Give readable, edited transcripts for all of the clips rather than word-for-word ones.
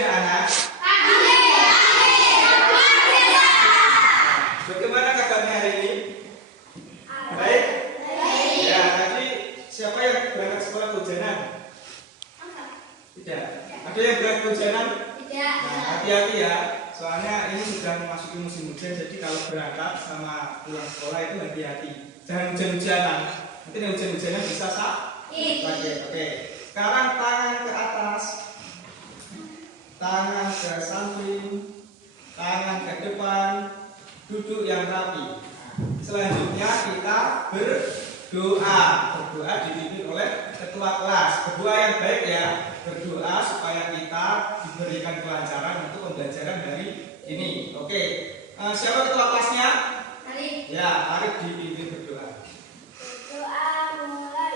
anak-anak? Bagaimana kabarnya hari ini? Baik? Ya, tadi siapa yang berangkat sekolah kehujanan? Tidak. Ada yang berangkat kehujanan? Tidak. Nah, hati-hati ya. Soalnya ini sudah memasuki musim hujan, jadi kalau berangkat sama pulang sekolah itu hati-hati. Jangan hujan-hujanan. Nanti hujan-hujanan bisa sakit. Oke. Sekarang tangan ke atas, tangan ke samping, tangan ke depan, duduk yang rapi. Selanjutnya kita berdoa. Berdoa dipimpin oleh ketua kelas. Berdoa yang baik ya. Berdoa supaya kita diberikan kelancaran untuk pembelajaran hari ini. Oke. Siapa ketua kelasnya? Arif. Ya, Arif dipimpin berdoa. Doa mulai.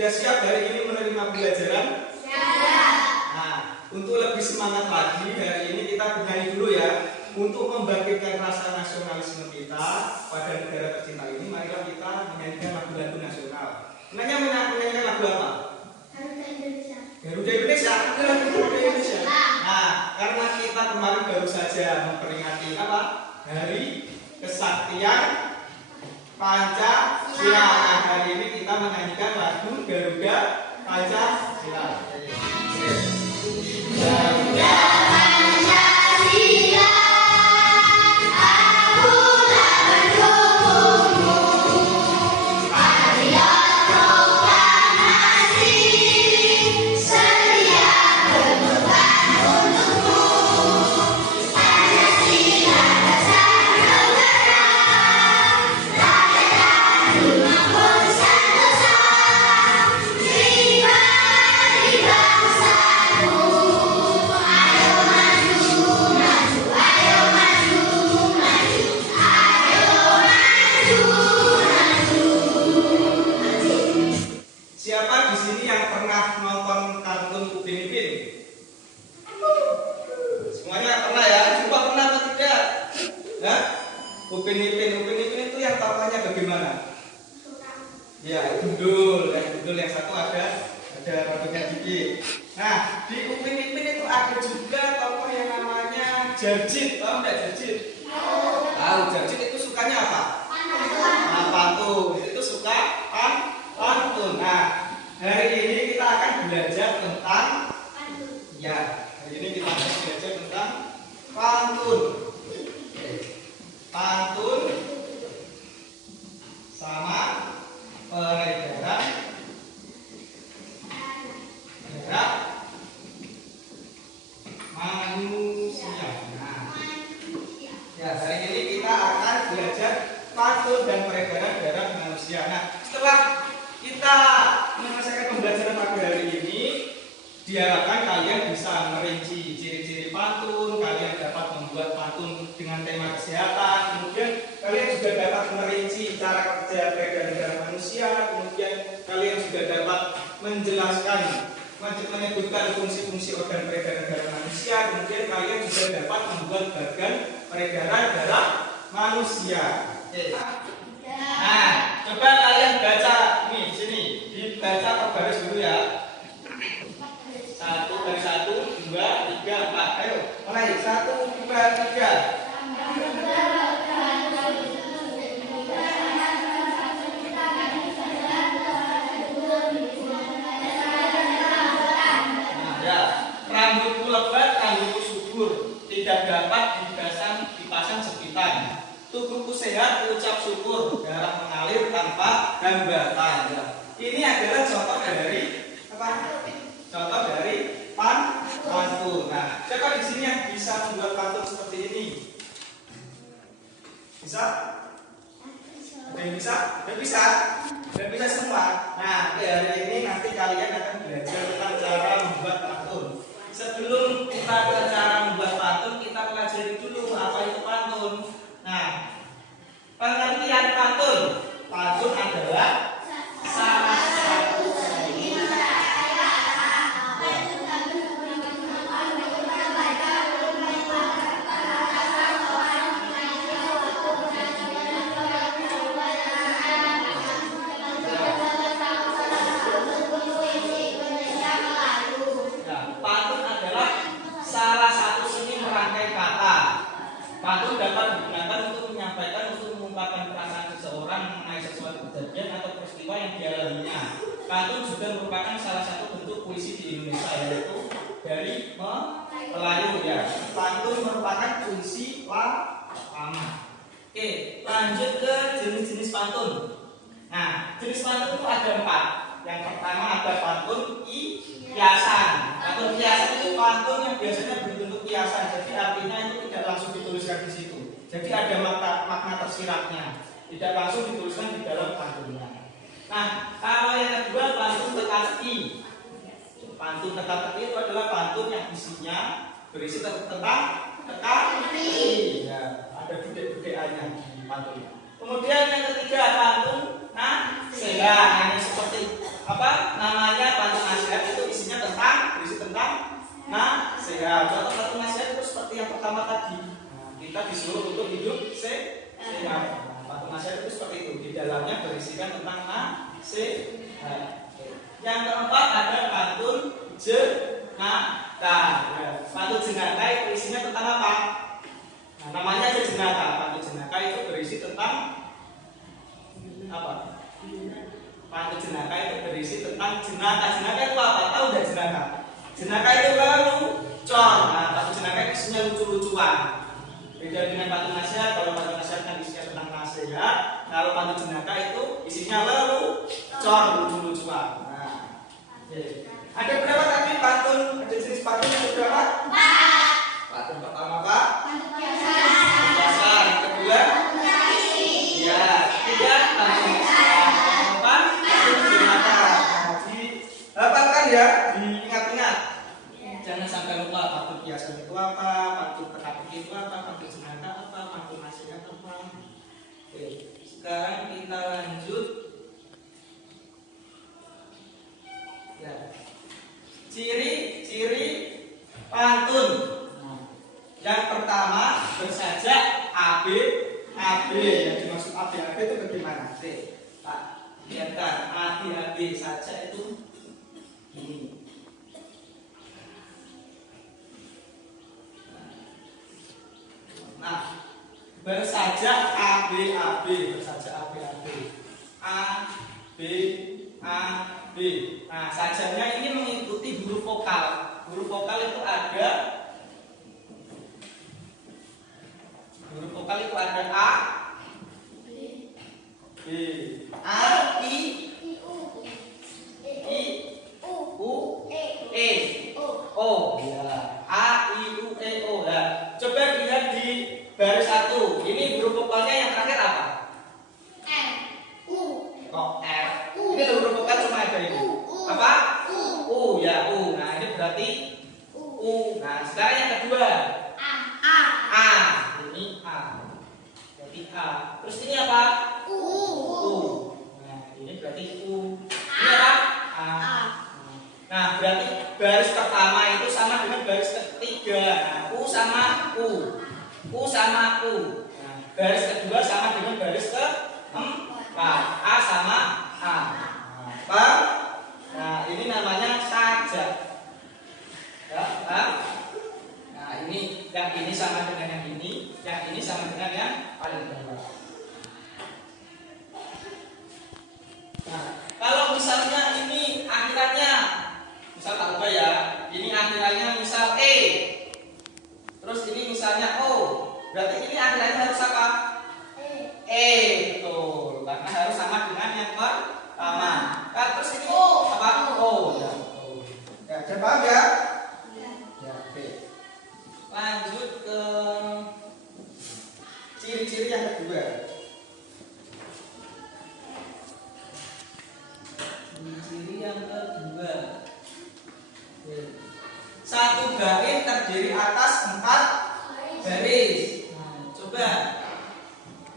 Sudah siap hari ini menerima pelajaran? Siap. Nah, untuk lebih semangat lagi hari ini kita bernyanyi dulu ya. Untuk membangkitkan rasa nasionalisme kita pada negara tercinta ini, marilah kita menyanyikan lagu-lagu nasional. Menyanyikan lagu apa? Garuda Indonesia. Garuda Indonesia. Garuda Indonesia. Nah, karena kita kemarin baru saja memperingati apa? Hari Kesaktian Pancasila. Nah, hari ini kita menyanyikan lagu Garuda Pancasila. Garuda Pancasila, akulah pendukungmu. Patriot proklamasi, setia berkorban untukmu. Pancasila dasar negara, rakyat dimakmur sentosa. Pribadi bangsaku, ayo maju, maju, ayo maju, maju, ayo maju, maju. Siapa di sini yang pernah nonton kartun Upin Ipin? Semuanya pernah ya? Coba pernah atau tidak? Hah? Upin Ipin itu yang tampaknya bagaimana? Ya, gundul. Yang satu ada rambutnya dikit. Nah, di Upin Ipin itu ada juga tokoh yang namanya Jarjit. Tahu nggak Jarjit? Tahu. Jarjit itu sukanya apa? Nah, pantun. Itu suka pantun. Nah, hari ini kita akan belajar tentang hari ini kita akan belajar tentang pantun. Pantun sama peredaran manusia. Nah, ya hari ini kita akan belajar pantun dan peredaran darah manusia. Nah, setelah kita menyelesaikan pembelajaran pada hari ini, diharapkan kalian bisa merinci ciri-ciri pantun, kalian dapat membuat pantun dengan tema kesehatan, kemudian kalian juga dapat merinci cara kerja peredaran darah manusia, kemudian kalian juga dapat menjelaskan, menyebutkan fungsi-fungsi organ peredaran darah manusia, kemudian kalian juga dapat membuat bagan peredaran darah manusia. Nah, coba kalian baca nih di sini, dibaca per baris dulu ya. 1 baris 1, 2, 3, 4. Ayo, mulai 1, 2, 3. Rambutku lebat, rambutku subur, tidak dapat dipasang jepitan. Tubuhku sehat, ucap syukur, darah mengalir tanpa hambatan. Ya. Ini adalah contoh dari apa? Contoh dari pantun. Nah, siapa di sini yang bisa membuat pantun seperti ini? Bisa? Ada yang bisa? Ada bisa? Dan bisa semua. Nah, hari ini nanti kalian akan belajar tentang cara membuat pantun. merupakan salah satu bentuk puisi di Indonesia, yaitu dari Melayu ya. Pantun merupakan puisi lama. Oke, lanjut ke jenis-jenis pantun. Nah, jenis pantun itu ada 4. Yang pertama ada pantun kiasan. Pantun kiasan itu pantun yang biasanya berbentuk kiasan, jadi artinya itu tidak langsung dituliskan di situ. Jadi ada makna tersiratnya, tidak langsung dituliskan di dalam pantunnya. Nah, kalau yang kedua pantun teka-teki. Pantun teka-teki itu adalah pantun yang isinya berisi tentang teka-teki. Ya, ada budek-budekannya di pantunnya. Kemudian yang ketiga pantun nasihat. Ini seperti apa? Namanya pantun nasihat itu isinya berisi tentang nasihat. Contoh pantun nasihat itu seperti yang pertama tadi. Kita disuruh untuk hidup sehat. Pantun nasihat itu seperti itu. Di dalamnya berisikan tentang nasihat. Yang keempat ada pantun jenaka. Pantun jenaka itu isinya tentang apa? Nah, namanya aja jenaka. Pantun jenaka itu berisi tentang apa? Pantun jenaka itu berisi tentang jenaka. Jenaka itu apa? Tahu nggak jenaka? Jenaka itu lelucon. Nah, pantun jenaka itu isinya lucu-lucuan. Beda dengan pantun nasihat. Kalau pantun nasihat kan isinya tentang nasihat. Kalau pantun jenaka itu isinya lelucon, lucu-lucuan. Nah, ada berapa tadi pantun? Ada jenis pantun yang berapa? 4. Pantun pertama apa? Pantun kiasan. Kedua? Ya. Ketiga? Pantun nasihat. Keempat? Pantun jenaka. Dihafalkan ya, diingat-ingat. Jangan sampai lupa pantun kiasan itu apa, pantun teka-teki itu apa, pantun jenaka apa, pantun nasihat apa. Oke, sekarang kita lanjut. Ya. Ciri-ciri pantun. Yang pertama bersajak AB. Yang dimaksud AB itu bagaimana? Pak, lihatkan AB saja itu ini. Nah, bersajak AB, bersajak AB. A B. Nah, sajanya ini mengikuti huruf vokal. Huruf vokal itu ada A, B, A, I, U, E, O. Ya, A, I, U, E, O. Nah, coba dilihat di baris 1. Ini huruf vokalnya yang terakhir apa? Kok R? Ini huruf vokal cuma ada ini. Apa? U ya, U. Nah, ini berarti U. Nah, sekarang yang kedua. A. Ini A. Berarti A. Terus ini apa? U. Nah, ini berarti U. Ini apa? A. Nah, berarti baris pertama itu sama dengan baris ketiga. Nah, U sama U. U sama U. Nah, baris kedua sama dengan baris keempat. A sama A. Apa? Nah, ini namanya sajak. Ya, nah, ini yang ini sama dengan yang ini sama dengan yang paling bawah. Nah, kalau misalnya ini akhirannya, misal tak lupa ya, ini akhirannya misal E, terus ini misalnya O, berarti ini akhirannya harus apa? E, betul, karena harus sama dengan yang pertama. Nah, terus ini apa? O, ya, betul. Ya, sudah paham ya? Ya, oke. Lanjut ke ciri-ciri yang kedua. Ciri yang kedua. Oke. Satu bait terdiri atas 4 baris. Nah, coba.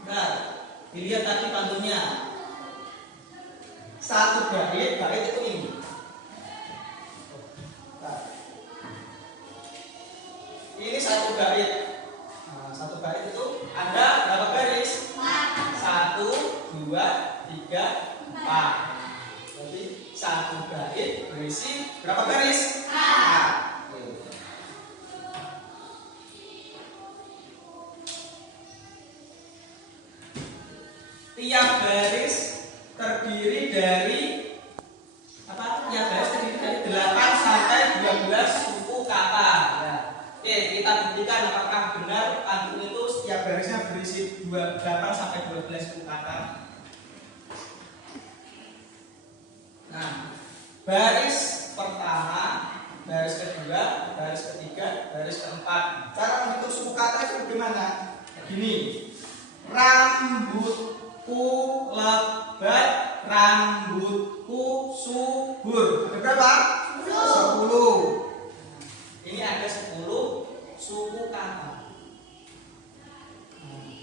Nah, dilihat tadi pantunnya. Satu bait itu ini. Nah, ini satu bait. Nah, satu bait itu ada berapa baris? 1, 2, 3, 4. Jadi satu bait berisi berapa baris? 4. Tiap baris terdiri dari apa? Tiap kita buktikan apakah benar pantun itu setiap barisnya berisi 8 sampai 12 suku kata. Nah, baris pertama, baris kedua, baris ketiga, baris keempat. Cara menghitung suku kata itu bagaimana? Begini. Rambutku lebat, rambutku subur. Ada berapa? 10. Ini ada 10 suku kata.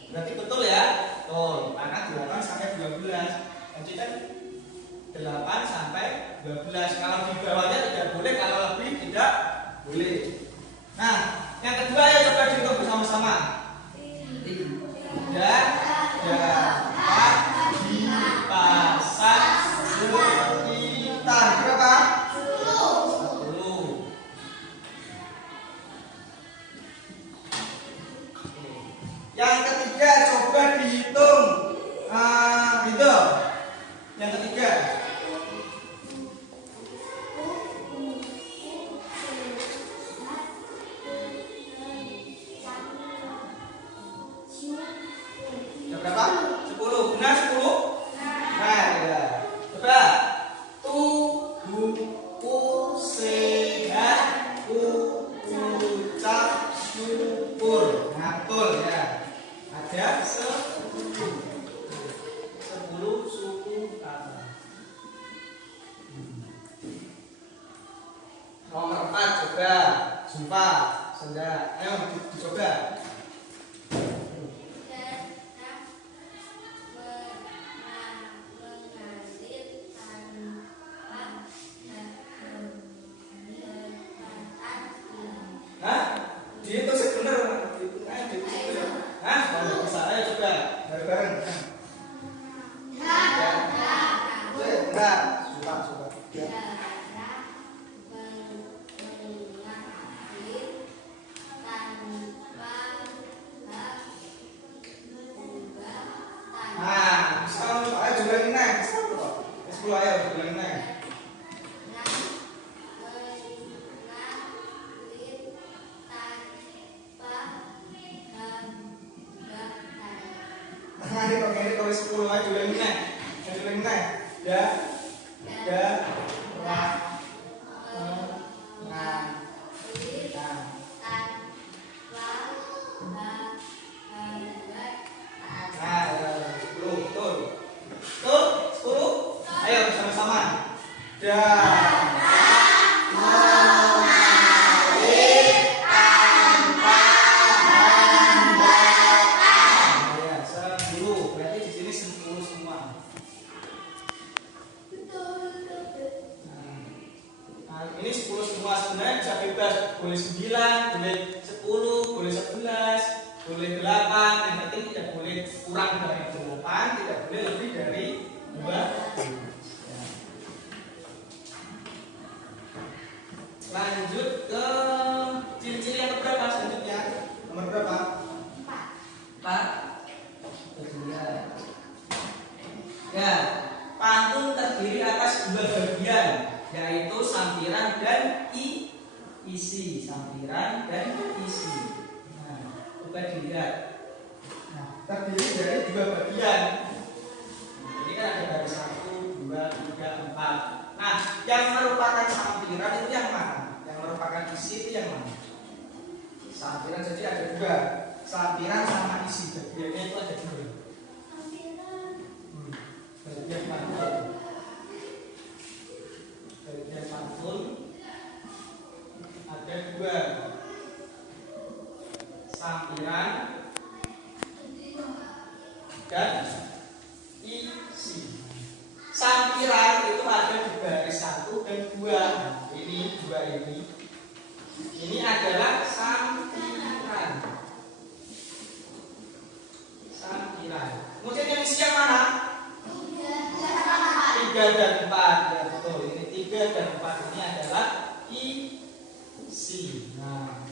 Berarti betul ya? Betul. Karena 8 sampai 12. Jadi kan 8 sampai 12. Kalau di bawahnya tidak boleh, kalau lebih tidak boleh. Nah, yang kedua ya coba dihitung bersama-sama. Tidak dapat dipasang sekitar berapa? 10. Yang ketiga coba dihitung itu. Yang ketiga berapa? 10. Benar 10? Nah, ya. Coba. Tubuhku sehat, ucap syukur. Nah, betul ya. Ada 10 suku kata. Nomor 4 coba. Jumpa. Senda. Ayo dicoba. Dihitung sebenar, dihitung aja, kalau bisa, ayo coba bareng-bareng. Enggak, coba. Nah, sekarang coba ayo jumlahin nih. 10 ayo jumlahin nih. Ini kalau 10 aja jumlahin nih. Ayo bersama-sama. Ini 10 semua, sebenarnya bisa bebas, boleh 9, boleh 10, boleh 11, boleh 8, yang penting tidak boleh kurang dari 8, tidak boleh lebih dari 2. Lanjut ke ciri-ciri yang keberapa selanjutnya? Nomor berapa? 4. Kedua. Ya, pantun terdiri atas 2 bagian, yaitu sampiran dan isi. Sampiran dan isi. Nah, coba dilihat. Nah, terdiri dari 2 bagian. Ini kan ada baris 1, 2, 3, 4. Nah, yang merupakan sampiran itu yang mana? Yang merupakan isi itu yang mana? Sampiran jadi ada 2. Sampiran sama isi. Bagiannya itu ada 2. Bagian pantun. Bagian pantun ada 2. Sampiran dan isi. Sampiran itu ada di baris 1 dan 2. Ini 2 ini. Ini adalah sampiran. Sampiran. Kemudian yang isi yang mana? 3 dan 4. Ya betul. Ini 3 dan 4 ini adalah isi. Nah,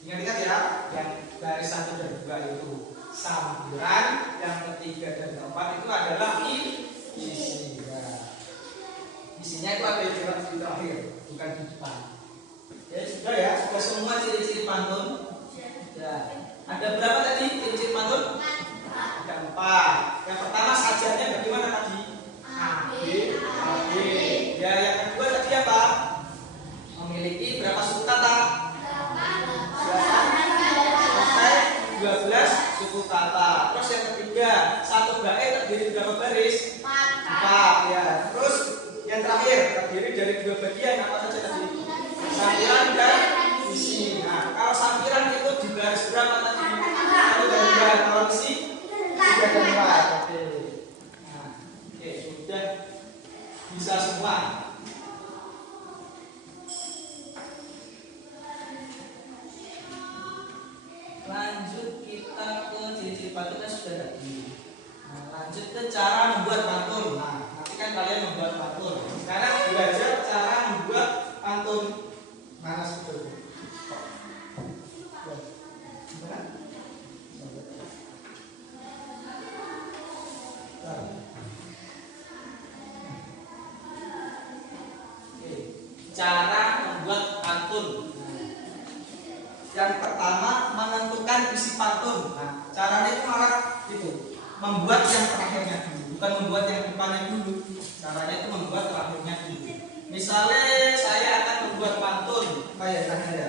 ingat-ingat ya, yang baris 1 dan 2 itu sampiran, yang ketiga dan keempat itu adalah isi. Ya. Isinya itu ada di terakhir, bukan di depan. Oke. Sudah ya, sudah semua ciri-ciri pantun. Ya. Ada berapa tadi ciri-ciri pantun? Ada 4. Yang pertama sajarnya bagaimana tadi? A, B, A, B. Ya, yang kedua tadi apa? Memiliki berapa suku kata? 12 suku kata. Terus yang ketiga, satu bait terdiri berapa baris? 4 ya. Terus yang terakhir terdiri dari 2 bagian apa saja tadi? Sampiran dan isi. Nah, kalau sampiran itu di baris berapa tadi? 1 dan 2. Kalau isi 3 dan 4. Oke. Nah, oke, sudah bisa semua. Lanjut kita ke ciri-ciri pantun yang sudah tadi. Nah, lanjut ke cara membuat pantun. Nah, nanti kan kalian membuat pantun. Sekarang belajar cara membuat pantun. Mana sebetulnya? Oke, cara membuat pantun. Yang pertama menentukan isi pantun. Nah, caranya itu malah itu membuat yang terakhirnya dulu, bukan membuat yang depannya dulu. Caranya itu membuat terakhirnya dulu. Misalnya saya akan membuat pantun, apa ya tanya?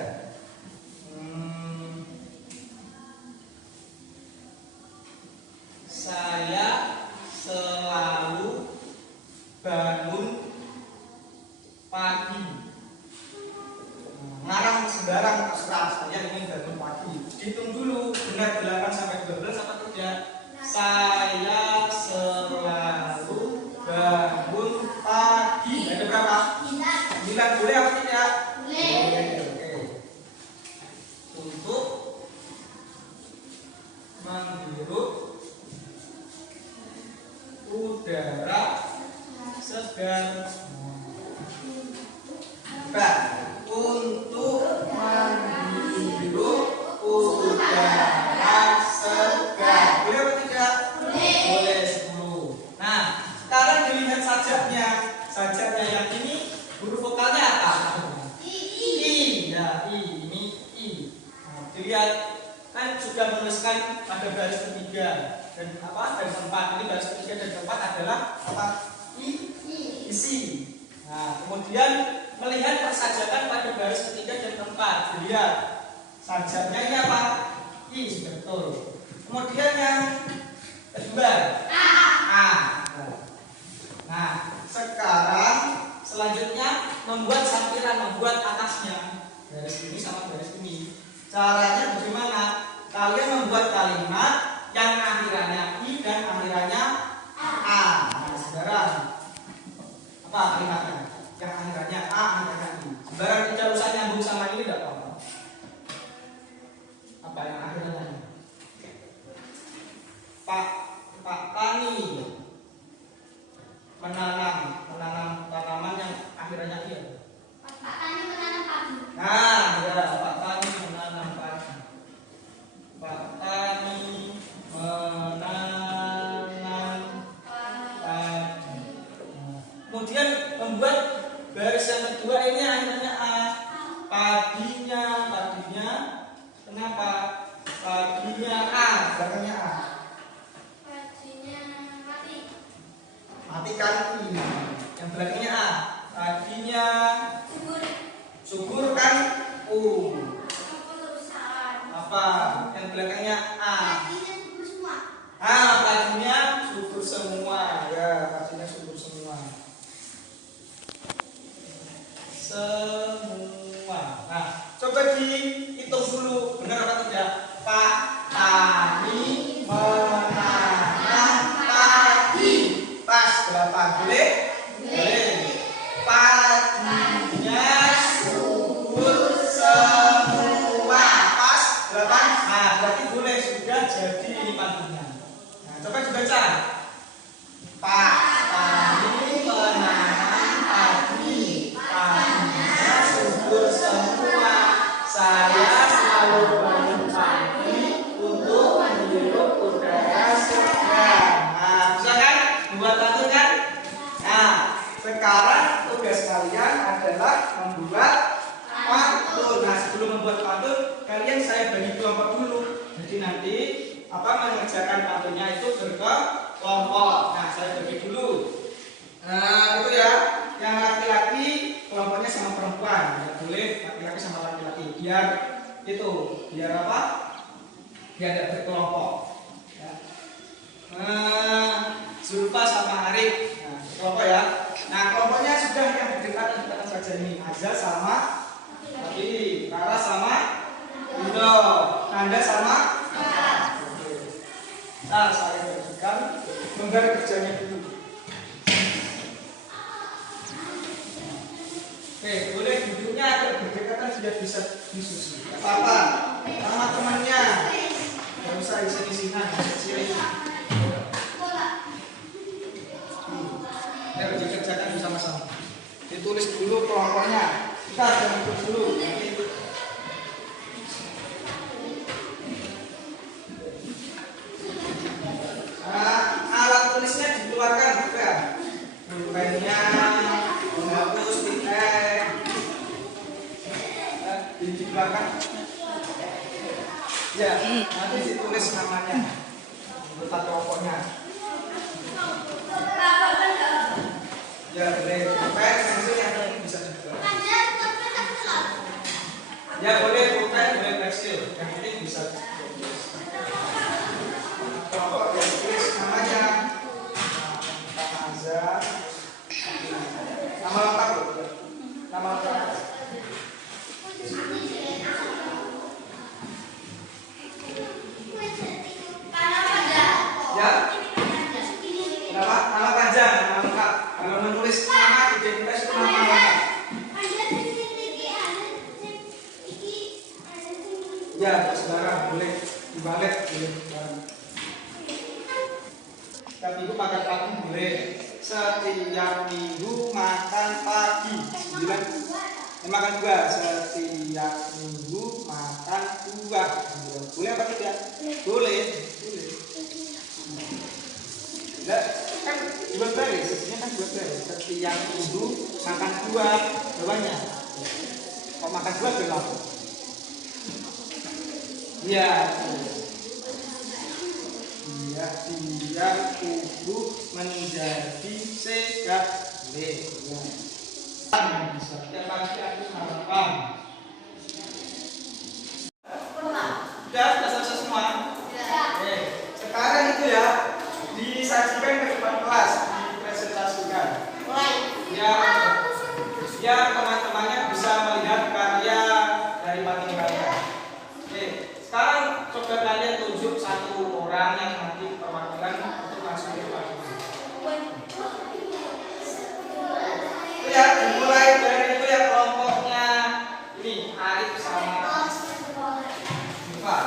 Saya selalu bangun pagi. Ngarang sembarang terserah, saya ingin bangun pagi. Hitung dulu benar 8 sampai 12 apa tidak? Saya selalu bangun pagi. Ada berapa? 9 boleh apa tidak? Boleh. Oke. Untuk menghirup udara segar. Untuk menghirup udara segar. Boleh apa tidak? Boleh 10. Nah, sekarang dilihat sajaknya. Sajaknya yang ini huruf vokalnya apa? I. Ya, I. Ini I. Nah, dilihat kan sudah menuliskan pada baris ketiga dan apa? Dan keempat. Ini baris ketiga dan keempat adalah apa? Isi. Nah, kemudian melihat persajakan pada baris ketiga dan keempat. Dilihat sajaknya ini apa? I, sudah betul. Kemudian yang kedua A. Nah, sekarang selanjutnya membuat sampiran, membuat atasnya. Garis ini sama garis ini. Caranya bagaimana? Kalian membuat kalimat yang akhirannya I dan akhirannya A. Nah, sekarang apa kalimatnya? Yang akhirannya A, akhirannya I. Sekarang tidak usah nyambung sama ini, tidak apa-apa. Apa yang akhirannya? Pak Tani menanam tanaman yang akhirannya I. Pak Tani menanam padi. Nah, ya, Pak Tani menanam padi. Pak Tani menanam padi. Kemudian membuat baris yang kedua ini akhirnya A. Padinya, kenapa? Padinya A, belakangnya A. Padinya mati. Mati kan I. Yang belakangnya A. Padinya subur kan U. Apa? Yang belakangnya A. Padinya subur semua. Padinya subur semua. Ya, padinya subur semua. Nah, coba dihitung dulu, benar apa tidak? Pak Tani menanam padi. Pas 8, boleh? Boleh. Padinya subur semua. Pas 8. Nah, berarti boleh, sudah jadi ini pantunnya. Nah, coba dibaca. Pak Tani menanam padi. Padinya subur semua. Saya selalu bangun pagi untuk menghirup udara segar. Nah, bisa kan? Buat pantun kan? Nah, sekarang tugas kalian adalah membuat pantun. membuat pantun, kalian saya bagi kelompok dulu. Jadi nanti mengerjakan pantunnya itu berkelompok. Nah, saya bagi dulu. Itu ya, yang laki-laki kelompoknya sama perempuan, nggak boleh laki-laki sama laki-laki. Biar apa? Biar tidak berkelompok. Ya. Zulfa sama Arif, nah, kelompok ya. Nah, kelompoknya sudah yang berdekatan saja ini. Azza sama Abi, Rara sama Indo, Nanda sama. Nah, saya bagikan gambar kerjanya dulu. Oke, boleh duduknya agak berdekatan sudah bisa disusun. Apa? Sama temannya. Gak usah isi-isinan, kecil. Ya, dikerjakan bersama-sama. Ditulis dulu kelompoknya. Kita jangan tulis dulu. Alat tulisnya dikeluarkan bukan? Pulpennya, penghapus, tiket, dikeluarkan. Ya, nanti ditulis namanya, betul kelompoknya. Ya, boleh. Pulpen, pensil yang bisa juga. Ya, boleh pulpen, boleh pensil. Yang penting bisa. Kelompok yang ditulis namanya. Nama Azza. Nama lengkap loh. Nama lengkap. Ya. Kenapa? Nama panjang, nama lengkap. Kalau menulis nama identitas itu nama lengkap. Ya, sekarang boleh dibalik, boleh sekarang. Tapi itu pakai pagi boleh. Setiap minggu makan pagi 9. Makan buah. Setiap minggu makan buah. Boleh apa tidak? Boleh. Boleh. Enggak, kan buat baris. Sebenarnya kan buat baris. Setiap minggu makan buah. Bawahnya. Kok makan buah belum? Ya. Biar tubuh menjadi sehat. Setiap pagi aku sarapan. Sudah selesai semua. Oke. Sekarang itu ya disajikan ke depan kelas, dipresentasikan. Biar teman-temannya bisa melihat karya dari pantun kalian. Oke. Sekarang coba kalian tunjuk satu orang yang nanti perwakilan untuk langsung dipakai. Itu ya, dimulai dari itu ya kelompoknya. Ini Arif sama Zulfa.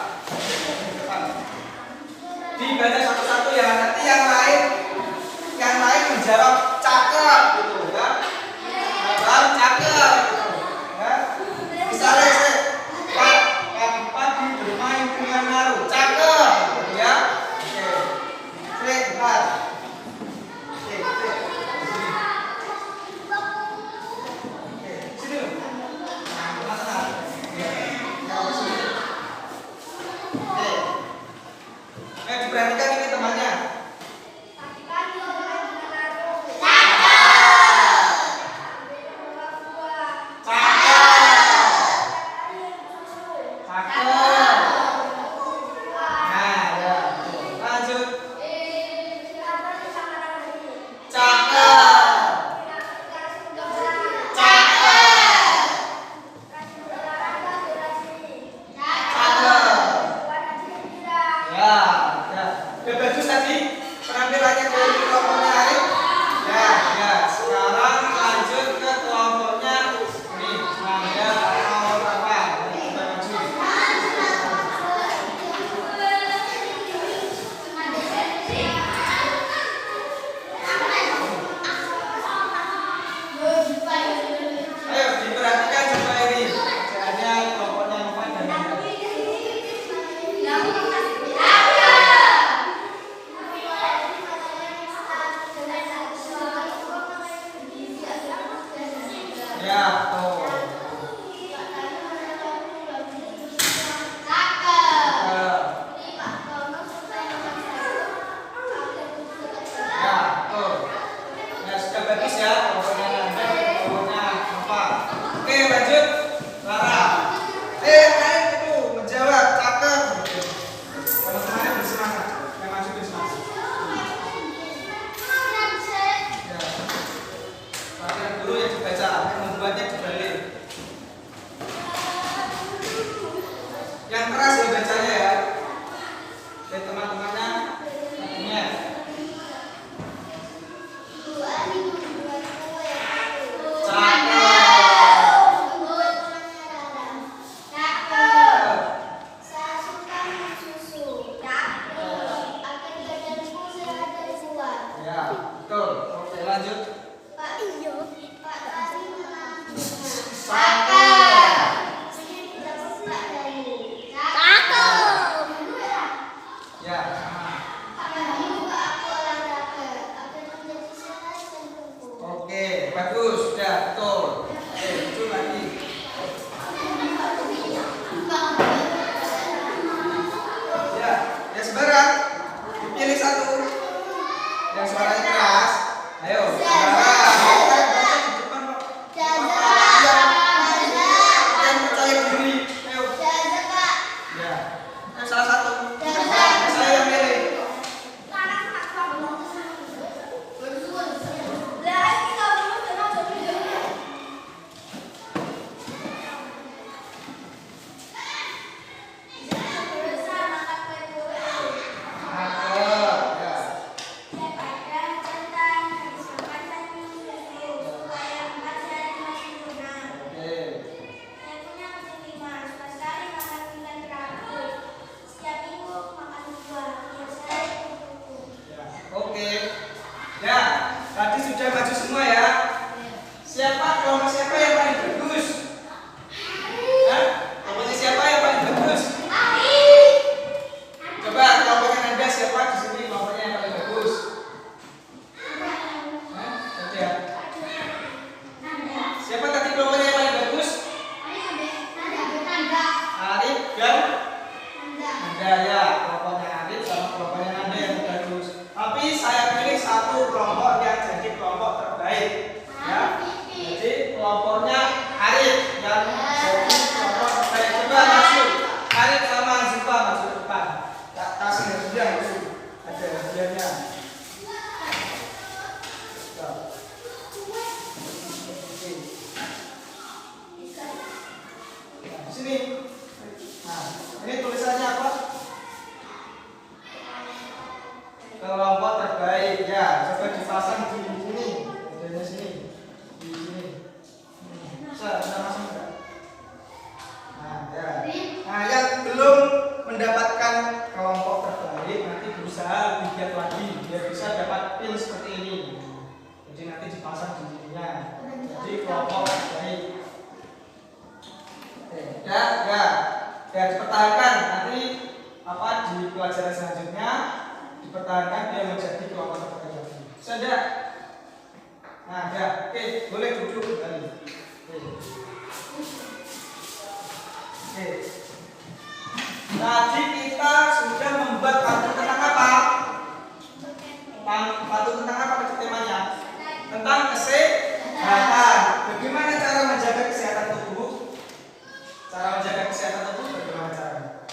Dibaca satu-satu ya, nanti yang lain menjawab cakep gitu ya. Bang cakep gitu. Ya. Misalnya pagi bermain dengan Naru, cakep gitu ya. Oke. Bentar. Oke. Sini. Nah, tenang. Diperhatikan ini temannya. kelompok siapa yang paling bagus? Hah? Kelompoknya siapa yang paling bagus? Coba kelompoknya Nanda siapa di sini kelompoknya yang paling bagus? Hah? Ada. Siapa tadi kelompoknya yang paling bagus? Arif dan Nanda ya. Kelompoknya Arif sama kelompoknya Nanda yang bagus. Tapi saya pilih satu kelompok yang jadi kelompok terbaik. Ya. Jadi kelompoknya Arif yang jadi kelompok terbaik. Coba masuk. Arif sama Ziva masuk ke depan. Kasih hadiah itu. Ada hadiahnya. Sini. Nah, ini tulisannya apa? Kelompok terbaik ya. Coba dipasang di sini. Adanya sini. Di sini. Bisa masuk enggak? Nah, ya. Nah, yang belum mendapatkan kelompok terbaik nanti berusaha lebih giat lagi biar bisa dapat pin seperti ini. Jadi nanti dipasang di sininya. Jadi kelompok terbaik. Ya dipertahankan nanti apa di pelajaran selanjutnya dipertahankan dia menjadi kelompok terbaik lagi. Sudah. Nah, ya, oke, boleh duduk kembali. Oke. Tadi kita sudah membuat pantun tentang apa? Pantun tentang apa temanya? Tentang kesehatan. Bagaimana cara menjaga kesehatan tubuh? Cara menjaga kesehatan tubuh bagaimana caranya?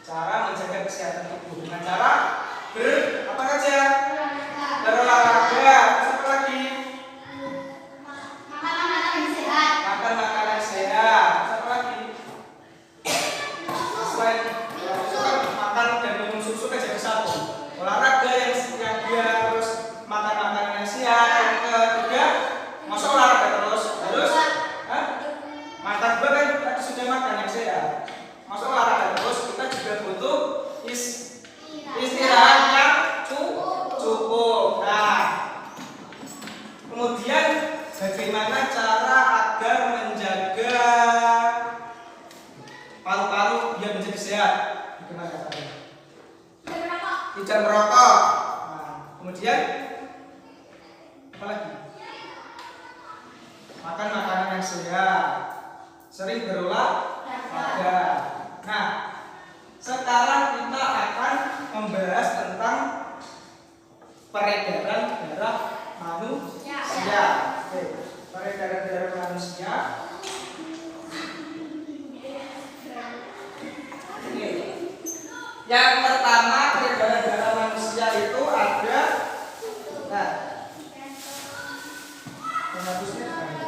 Cara menjaga kesehatan tubuh dengan cara apa saja? Berolahraga. Apa lagi? Makan makanan sehat. Apa lagi? Selain makan dan minum susu kan jadi satu. Olahraga yang dia terus makan makanan yang sehat. Yang ketiga, masa olahraga terus? Makan juga kan tadi sudah makan yang sehat. Masa olahraga terus kita juga butuh istirahat yang cukup. Nah, kemudian bagaimana cara agar menjaga paru-paru biar menjadi sehat? Bagaimana caranya? Tidak merokok. Nah, kemudian apa lagi? Makan makanan yang sehat. Sering berolahraga. Nah, sekarang kita akan membahas tentang peredaran darah manusia. Oke, peredaran darah manusia. Oke. Yang pertama peredaran darah manusia itu ada. Nah, penghapusnya ada.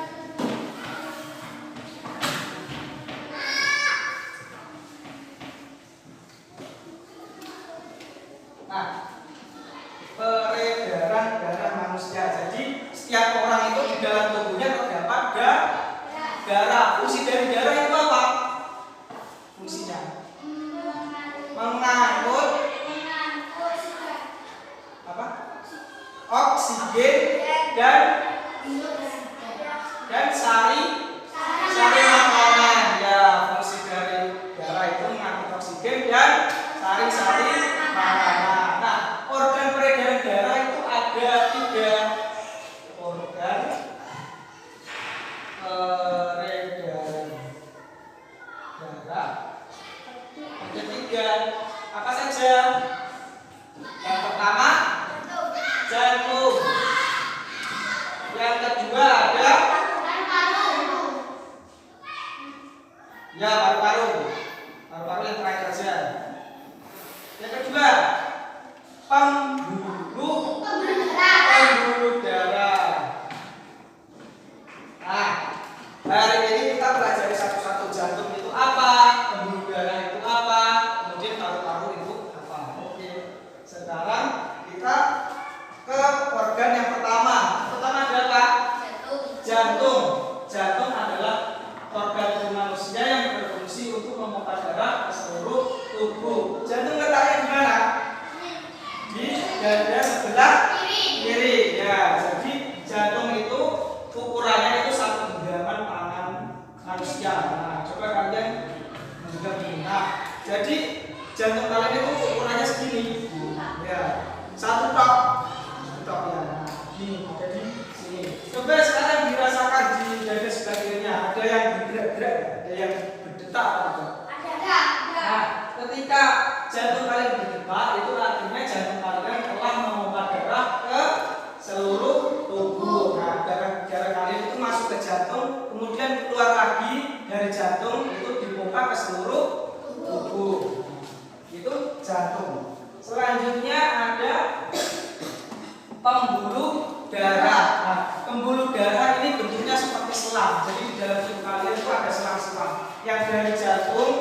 Nah, peredaran darah manusia. Jadi setiap orang itu di dalam tubuhnya terdapat darah. Fungsi dari darah itu apa? Fungsinya mengangkut apa? Oksigen dan sari makanan. Ya, fungsi dari darah itu mengangkut oksigen dan sari makanan. Nah, organ peredaran darah itu ada 3 organ peredaran darah. Ada 3. Apa saja? Yang pertama jantung. Yang kedua ada ya paru-paru. Paru-paru yang terakhir saja. Yang kedua pembuluh darah. Nah, hari ini kita pelajari satu-satu. Jantung itu apa, pembuluh darah itu apa, kemudian paru-paru itu apa. Oke, sekarang kita ke organ yang pertama. Pertama adalah jantung. Jantung adalah organ tubuh manusia yang berfungsi untuk memompa darah ke seluruh tubuh. Jantung letaknya di mana? Di dada sebelah kiri. Ya, jadi jantung itu ukurannya manusia. Nah, coba kalian mencoba begini. Nah, jadi jantung kalian itu ukurannya segini. Ya, satu tok ya. Nah, gini, ada di sini. Coba sekarang dirasakan di dada sebelah kirinya. Ada yang bergerak-gerak, ada yang berdetak. Ada. Nah, ketika jantung kalian berdetak, itu artinya jantung kalian telah memompa darah ke seluruh tubuh. Nah, darah kalian itu masuk ke jantung, kemudian keluar lagi dari jantung, itu dipompa ke seluruh tubuh. Itu jantung. Selanjutnya ada pembuluh darah. Nah, pembuluh darah ini bentuknya seperti selang. Jadi di dalam tubuh kalian itu ada selang-selang. Yang dari jantung,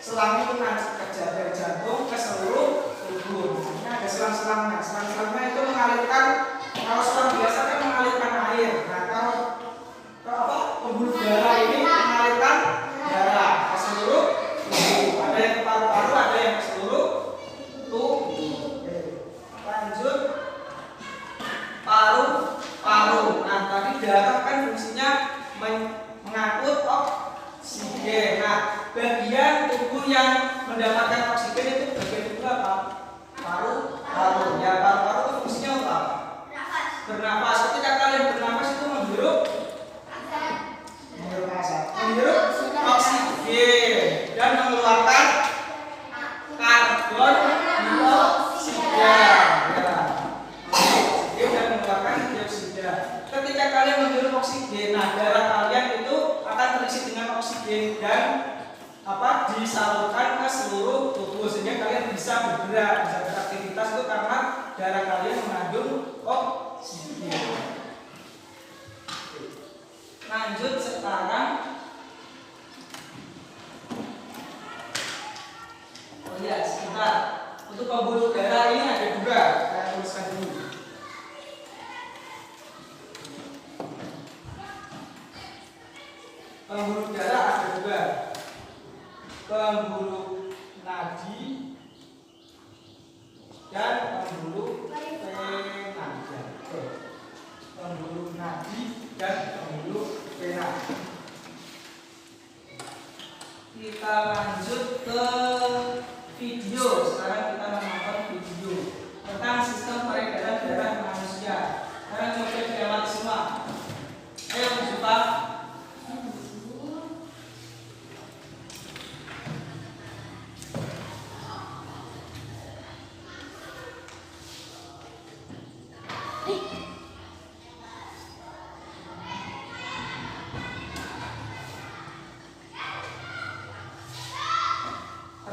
selang itu nancep kerja dari jantung ke seluruh tubuh. Ini ada selang-selangnya. Selang-selangnya itu mengalirkan, kalau selang biasa kan mengalirkan air. Nah, kalau pembuluh darah ini mengalirkan darah ke seluruh tubuh. Ada yang ke paru-paru, ada yang ke seluruh tubuh. Lanjut paru-paru. Nah, tadi darah kan fungsinya mengangkut oksigen. Nah, bagian tubuh yang mendapatkan oksigen itu bagian tubuh apa? Paru-paru. Ya, paru-paru itu fungsinya apa? Bernapas. Ketika kalian bernapas itu menghirup oksigen dan mengeluarkan karbon dioksida. Ketika kalian menghirup oksigen, nah darah kalian itu akan terisi dengan oksigen dan disalurkan ke seluruh tubuh sehingga kalian bisa bergerak, bisa beraktivitas itu karena darah kalian mengandung oksigen. Lanjut sekarang. Oh iya, sebentar. Untuk pembuluh darah ini ada dua. Saya tuliskan dulu. Pembuluh darah ada dua. Pembuluh nadi dan pembuluh vena. Pembuluh nadi dan pembuluh vena. Kita lanjut ke video. Sekarang kita menonton video tentang sistem peredaran darah manusia. Sekarang coba diamati semua. Ayo berjumpa.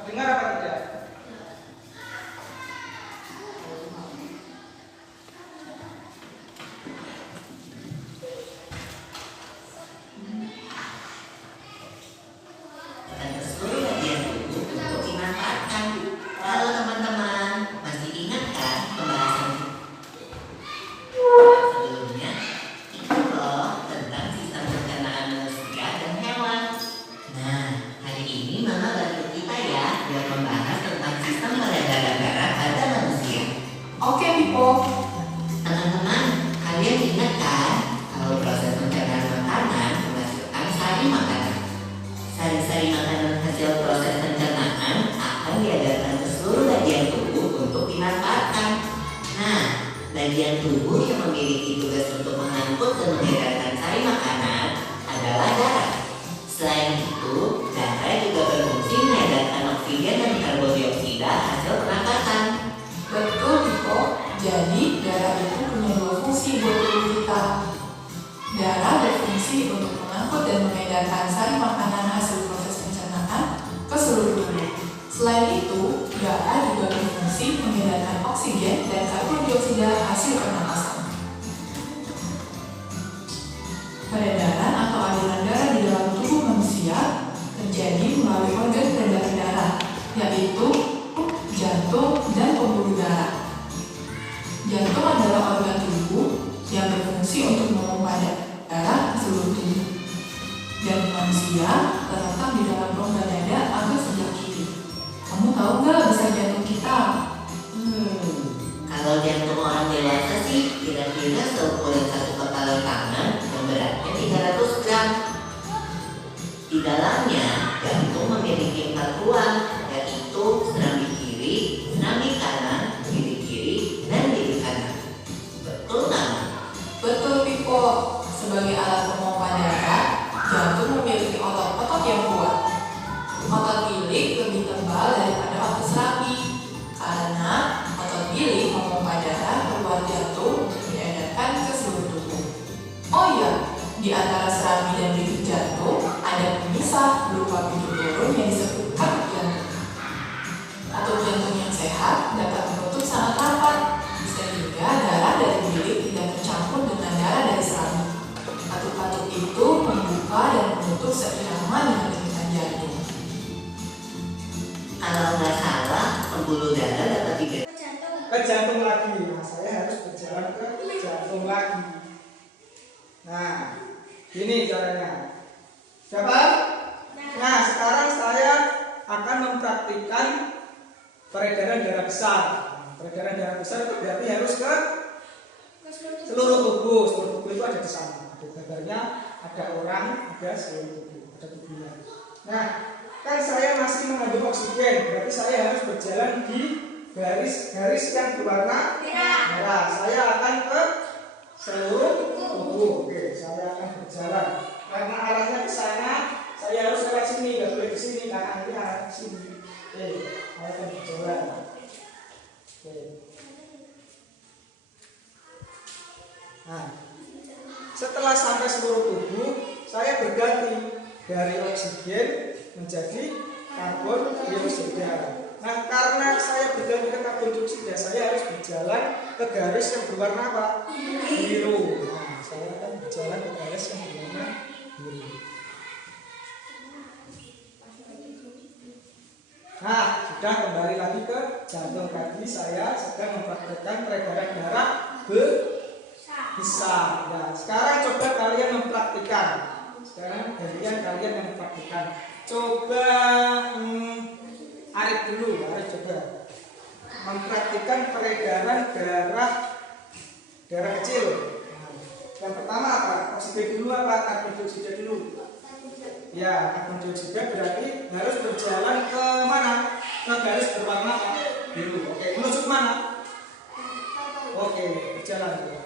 Terdengar apa tidak? Teman-teman, kalian ingat kan kalau proses pencernaan makanan menghasilkan sari makanan. Sari-sari makanan hasil proses pencernaan akan diedarkan ke seluruh bagian tubuh untuk dimanfaatkan. Nah, bagian tubuh yang memiliki tugas untuk mengangkut dan mengedarkan sari makanan adalah darah. Selain itu, darah juga berfungsi mengedarkan oksigen dan karbon dioksida hasil pernapasan. Betul, Diko. Jadi, darah itu punya dua fungsi buat tubuh kita. Darah berfungsi untuk mengangkut dan mengedarkan sari makanan hasil proses pencernaan ke seluruh tubuh. Selain itu, darah juga berfungsi mengedarkan oksigen dan karbon dioksida hasil pernapasan. Peredaran atau aliran darah di dalam tubuh manusia terjadi melalui organ peredaran darah, yaitu jantung dan pembuluh darah. Jantung adalah organ tubuh yang berfungsi untuk memompa darah ke seluruh tubuh. Dan manusia terletak di dalam rongga dada atau sebelah kiri. Kamu tahu nggak besar jantung kita? Kalau jantung orang dewasa sih kira-kira seukuran satu kepala tangan yang beratnya 300 gram. Tidak dalamnya, jantung memiliki 4 ruang, yaitu serambi kiri, serambi kanan, diri kiri, dan diri kanan. Betul nggak? Betul, Pipo. Sebagai alat pompa darah, jantung memiliki otot-otot yang kuat. Otot bilik lebih tebal daripada otot serambi, karena otot bilik memompa darah keluar jantung untuk diedarkan ke seluruh tubuh. Oh iya, di antara serambi dan bilik jantung ada pemisah berupa pintu turun yang disebut katup jantung. Katup jantung yang sehat dapat menutup sangat rapat, sehingga darah dari bilik tidak tercampur dengan darah dari serambi. Katup-katup itu membuka dan menutup seirama dengan denyut jantung. Kalau nggak salah, pembuluh darah dapat digerak. Ke jantung lagi. Nah, saya harus berjalan ke jantung lagi. Nah, ini caranya. Siapa? Nah, sekarang saya akan mempraktikkan peredaran darah besar. Peredaran darah besar itu berarti harus ke seluruh tubuh. Seluruh tubuh itu ada di sana. Ada gambarnya, ada orang, ada seluruh tubuh, ada tubuhnya. Nah, kan saya masih mengandung oksigen, berarti saya harus berjalan di garis-garis yang berwarna merah. Saya akan ke seluruh tubuh. Oke, saya akan berjalan. Karena arahnya ke sana, saya harus lewat sini, nggak boleh ke sini karena ini arah ke sini. Oke, saya akan berjalan. Oke. Nah, setelah sampai seluruh tubuh, saya berganti dari oksigen menjadi karbon dioksida. Nah, karena saya berganti ke karbon dioksida, saya harus berjalan ke garis yang berwarna apa? Biru. Nah, saya akan berjalan ke garis yang berwarna biru. Nah, sudah kembali lagi ke jantung tadi. Saya sedang mempraktikkan peredaran darah besar. Nah, sekarang coba kalian mempraktikkan. Sekarang kalian yang mempraktikkan. Coba Arif dulu, Arif coba mempraktikkan peredaran darah kecil. Nah, yang pertama apa? Oksigen dulu apa karbon dioksida dulu? Ya, karbon dioksida berarti harus berjalan ke mana? Ke garis berwarna biru. Oke, menuju ke mana? Oke, berjalan.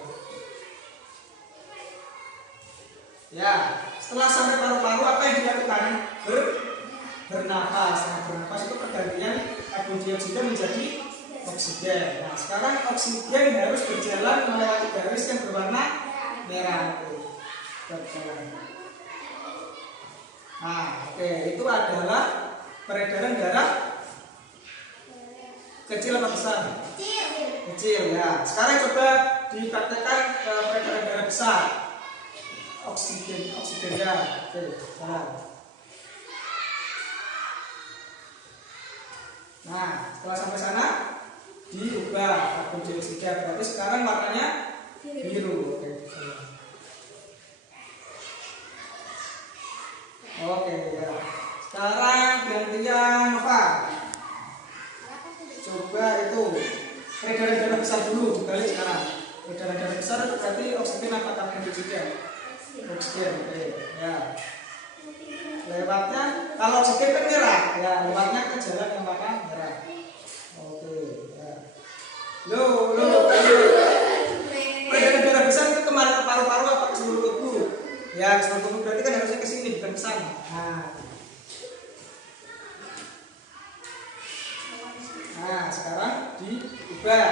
Ya, setelah sampai paru-paru apa yang dilakukan? Bernafas. Nah, bernafas itu pergantian karbon dioksida menjadi oksigen. Nah, sekarang oksigen harus berjalan melewati garis yang berwarna merah. Berjalan. Nah, oke, itu adalah peredaran darah kecil apa besar? Kecil ya. Sekarang coba dipraktekkan peredaran darah besar. Oksigen ya. Oke, jalan. Nah, setelah sampai sana diubah karbon dioksida, berarti sekarang warnanya biru. Oke, jalan. Oke ya. Sekarang gantian apa? Coba itu peredaran darah besar dulu, dibalik sekarang. Peredaran darah besar itu berarti oksigen apa karbon dioksida? Oksigen, oke ya. Lewatnya, kalau oksigen kan merah, ya lewatnya ke jalan yang warna merah. Oke ya. Peredaran darah besar itu kemana? Ke paru-paru apa ke seluruh tubuh? Ya, ke seluruh tubuh berarti kan harusnya ke sini bukan ke sana. Nah, sekarang diubah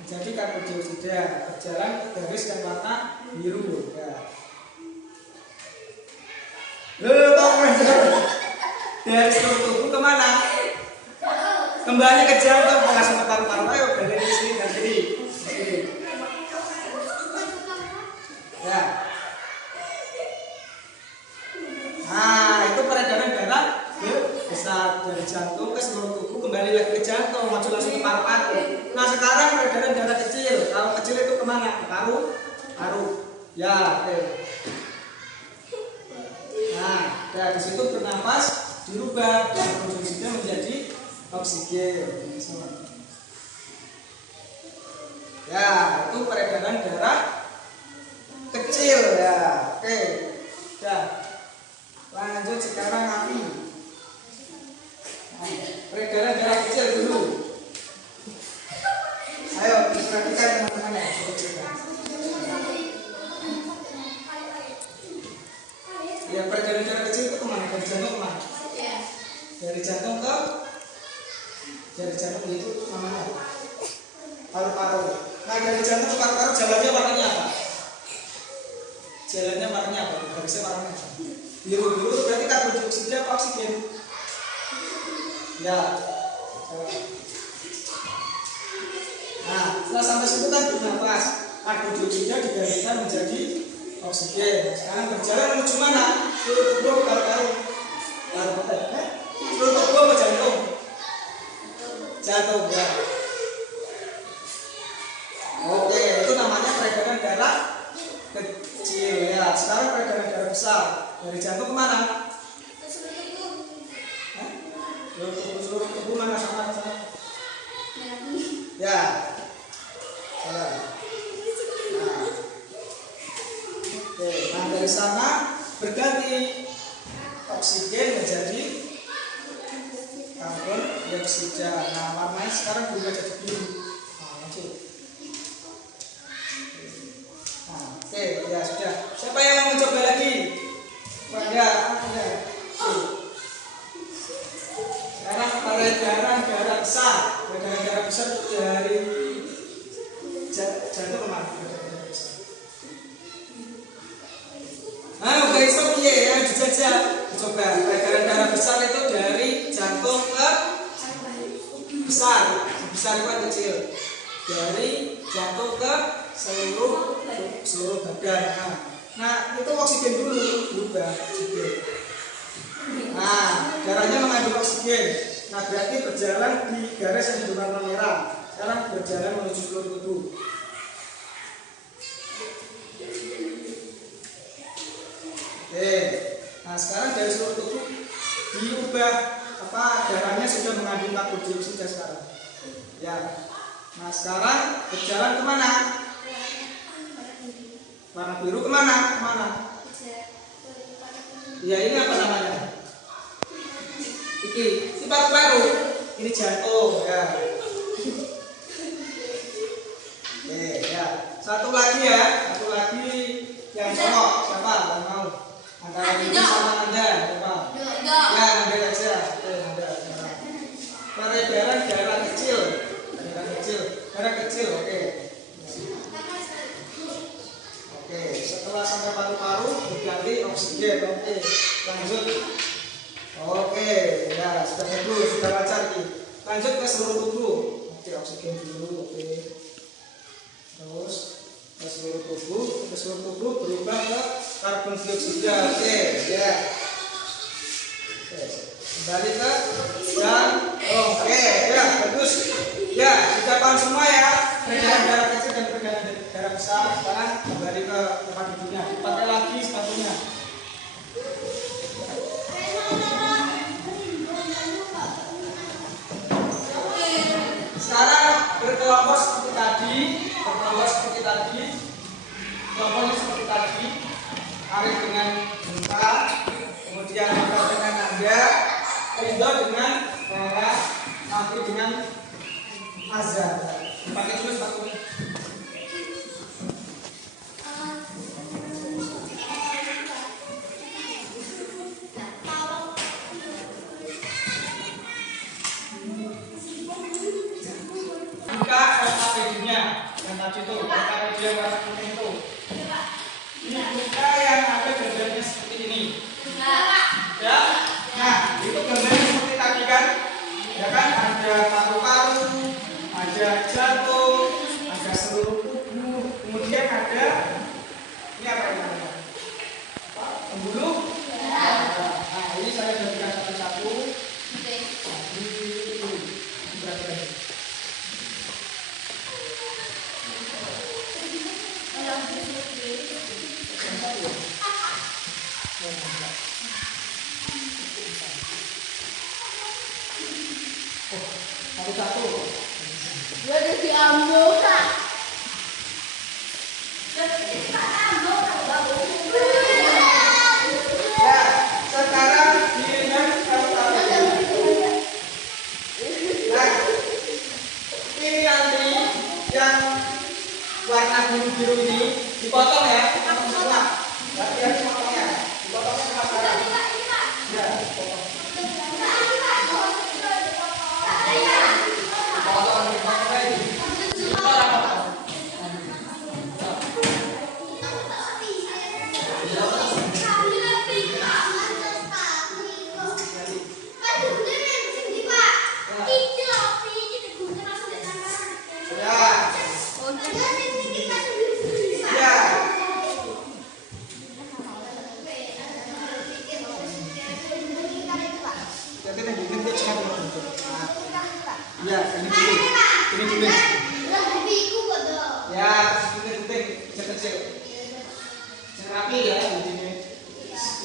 menjadi karbon dioksida, berjalan ke garis yang warna biru ya. Dari seluruh tubuh kemana? Kembali ke jantung, langsung ke paru-paru. Ayo balik ke sini dan sini. Ya. Nah, itu peredaran darah besar dari jantung ke seluruh tubuh, kembali lagi ke jantung, maju langsung ke paru-paru. Nah, sekarang peredaran darah kecil. Kalau kecil itu kemana? Ke paru. Ya, oke. Nah, dari situ bernafas dirubah dari karbon dioksida menjadi oksigen. Ya, itu peredaran darah kecil ya. Oke. Ya. Lanjut sekarang Ya, peredaran darah kecil itu kemana? Dari jantung kemana? Ya. Dari jantung ke itu namanya paru-paru. Nah, dari jantung ke paru-paru jalannya warnanya apa? Jalannya warnanya apa? Garisnya warnanya apa? Biru berarti karbon dioksida apa oksigen? Ya. Nah, setelah sampai situ kan bernafas. Karbon dioksida digantikan menjadi oksigen. Sekarang berjalan menuju mana? Seluruh tubuh paru-paru. Seluruh tubuh apa jantung? Jantung ya. Oke, itu namanya peredaran darah kecil ya. Sekarang peredaran darah besar dari jantung kemana? Seluruh tubuh mana sama? Ya. Salah. Nah. Oke, nah dari sana berganti oksigen menjadi karbon dioksida. Nah, warnanya sekarang berubah jadi biru. Nah, lanjut. Nah, oke, ya sudah. Siapa yang mau mencoba lagi? Ya. Sekarang peredaran darah besar. Peredaran darah besar dari jantung kemana? Nah, udah iso piye ya dijajal. Coba peredaran darah besar itu dari jantung ke besar itu kecil. Dari jantung ke seluruh badan. Nah, itu oksigen dulu berubah oksigen. Nah, darahnya mengandung oksigen. Nah, berarti berjalan di garis yang berwarna merah. Sekarang berjalan menuju seluruh tubuh. Oke. Nah, sekarang dari seluruh tubuh diubah darahnya sudah mengandung karbon dioksida sekarang. Ya. Nah, sekarang berjalan kemana? Warna biru kemana? Ya, ini apa namanya? Ini paru-paru. Ini jantung ya. Oke, ya. Satu lagi yang cowok siapa? Yang mau? Antara ini sama Anda, siapa? Ya, Anda aja. Anda. Peredaran darah kecil. Oke. Oke, setelah sampai paru-paru berganti oksigen. Oke, lanjut. Oke, ya sudah bagus, sudah lancar nih. Lanjut ke seluruh tubuh. Oke, oksigen dulu. Oke. Terus ke seluruh tubuh berubah ke karbon dioksida. Oke, ya. Oke, kembali ke oke, ya bagus. Ya, sudah paham semua ya. Peredaran darah kecil dan peredaran darah besar. Sekarang kembali ke tempat duduknya. Pakai lagi sepatunya. Sekarang berkelompok seperti tadi. Kelompoknya seperti tadi. Arif dengan Bunta, kemudian Maka dengan Anda, Ridho dengan Vera, Nafi dengan Azhar. Pakai dulu sepatunya. Buka LKPD-nya yang tadi itu, LKPD yang warna kuning itu. Dibuka yang ada gambarnya seperti ini. Ya, nah itu gambarnya seperti tadi kan? Ya kan, ada paru-paru, ada jantung, ada seluruh tubuh, kemudian ada ini apa namanya? Pembuluh. Nah, ini saya berikan satu-satu.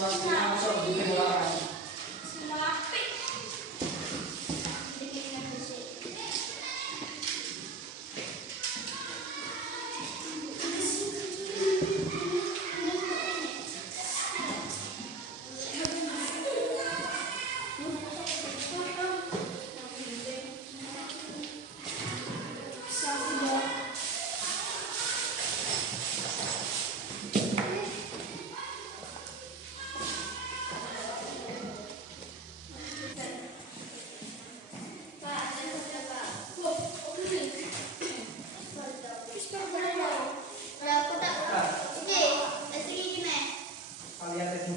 langsung dikenalkan. Semua apik. Bikin bersih. Kalian itu.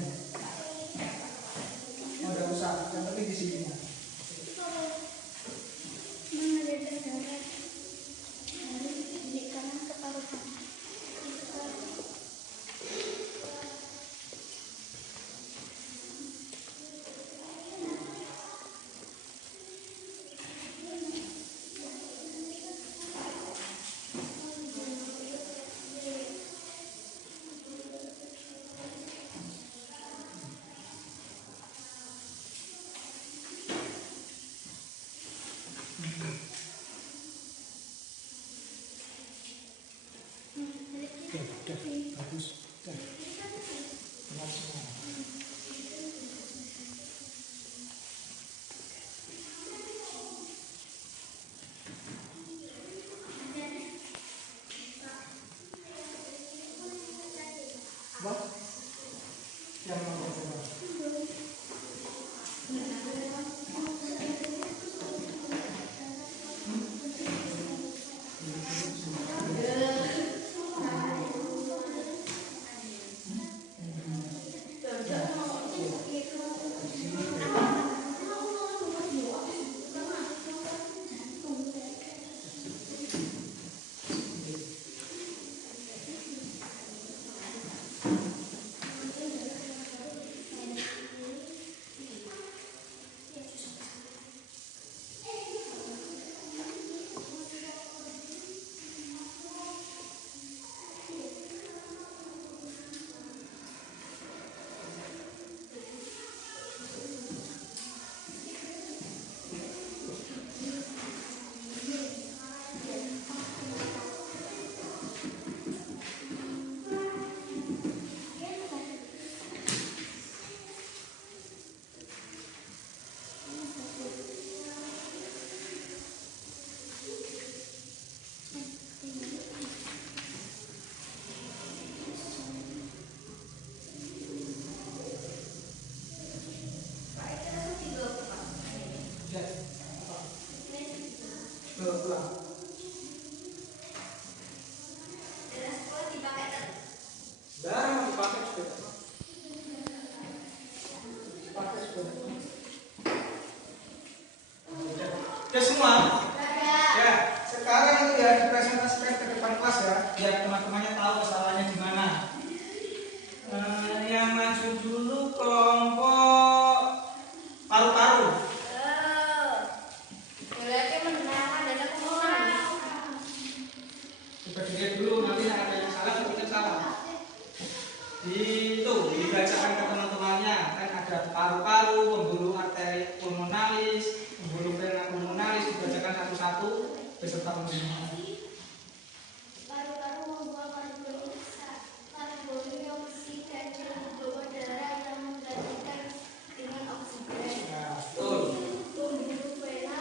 Oh, udah usah, yang penting di sini. Udah, bagus. Udah. Benar semua. Wah, yang mau coba. Pulang. Dah, dipakai sepeda. Dipakai sepeda. Oke semua. Ya, sekarang itu ya dipresentasikan ke depan kelas ya, biar teman-temannya tahu kesalahannya di mana. Yang maju dulu kelompok paru-paru. Coba dilihat dulu, nanti ada yang salah, kita salah. Itu dibacakan ke teman-temannya, kan ada paru-paru, pembuluh arteri pulmonalis, pembuluh vena pulmonalis, dibacakan satu-satu beserta pembuluhnya. Paru-paru membuang karbon dioksida dan membawa darah yang menggantikan dengan oksigen. Nah, betul. Pembuluh vena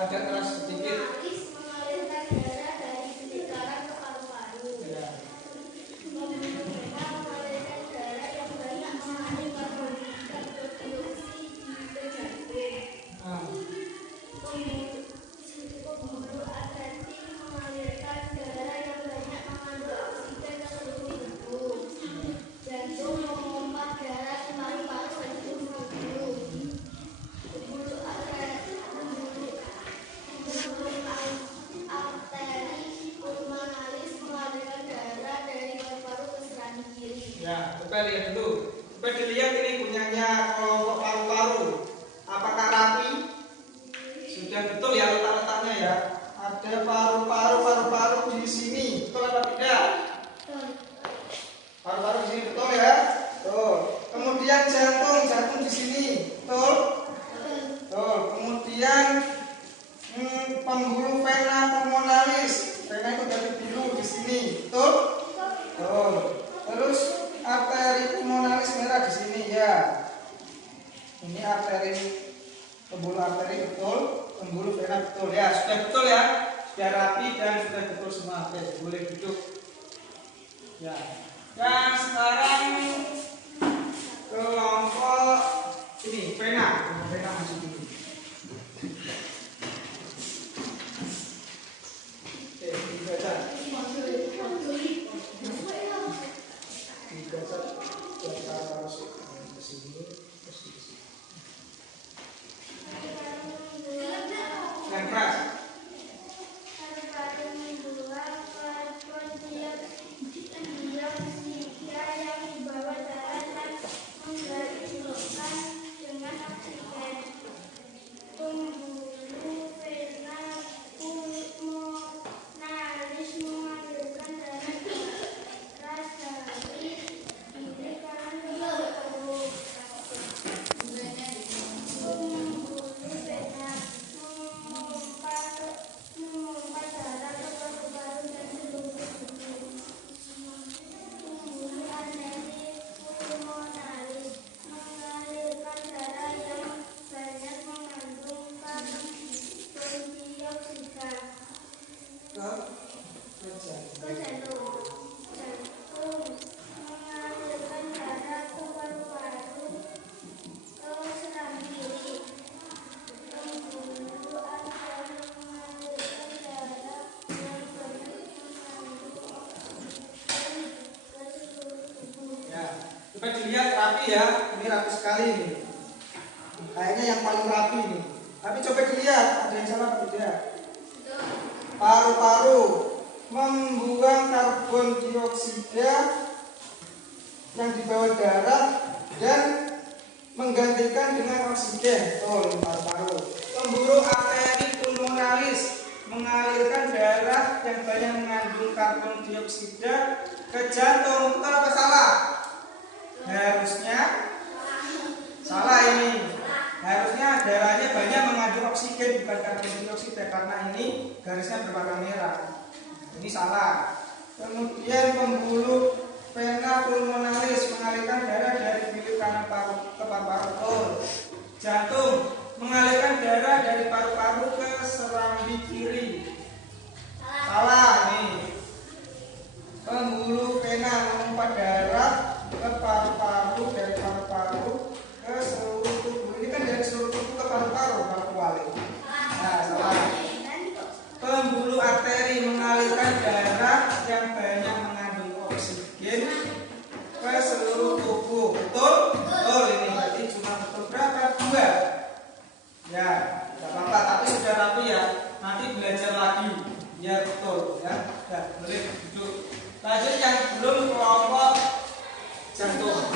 Agak keras sedikit. pulmonalis mengalirkan darah dari lingkaran ke paru-paru. Ya. Pembuluh vena mengalirkan darah yang banyak mengandung karbon dioksida ke jantung. Nah, Pembuluh arteri Kemudian jantung di sini, betul? Betul. Kemudian pembuluh vena pulmonalis, vena itu dari biru di sini, betul? Betul. Terus arteri pulmonalis merah di sini ya. Ini arteri, pembuluh arteri betul, pembuluh vena betul ya. Sudah betul ya, sudah rapi dan sudah betul semua. Oke, boleh duduk. Ya. Dan sekarang kelompok ini vena masuk dulu. Oke, dibaca. Yang keras. Coba dilihat rapi ya, ini rapi sekali nih. Kayaknya yang paling rapi nih. Tapi coba dilihat, ada yang salah apa tidak? Paru-paru membuang karbon dioksida yang dibawa darah dan menggantikan dengan oksigen. Betul, paru-paru. Pembuluh arteri pulmonalis mengalirkan darah yang banyak mengandung karbon dioksida ke jantung. Betul apa salah? Harusnya salah ini. Harusnya darahnya banyak mengandung oksigen bukan karbon dioksida karena ini garisnya berwarna merah. Ini salah. Kemudian pembuluh vena pulmonalis mengalirkan darah dari bilik kanan ke paru-paru. Jantung mengalirkan darah dari paru-paru ke serambi kiri. Salah nih. Pembuluh vena memompa darah ke paru-paru, dari paru-paru ke seluruh tubuh. Ini kan dari seluruh tubuh ke paru-paru kalau kebalik. Nah, salah. Pembuluh arteri mengalirkan darah yang banyak mengandung oksigen ke seluruh tubuh. Betul? Betul ini. Berarti cuma betul berapa? 2. Ya, tidak apa-apa. Tapi sudah rapi ya. Nanti belajar lagi. Ya betul ya. Sudah, boleh duduk. Lanjut yang belum kelompok jantung.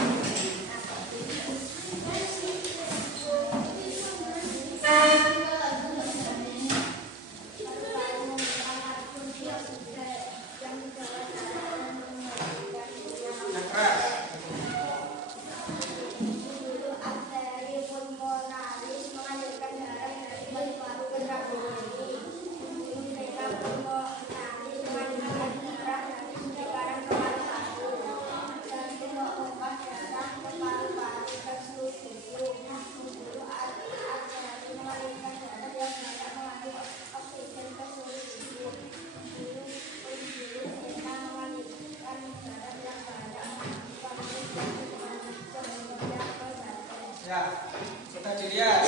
Ya, sudah dilihat.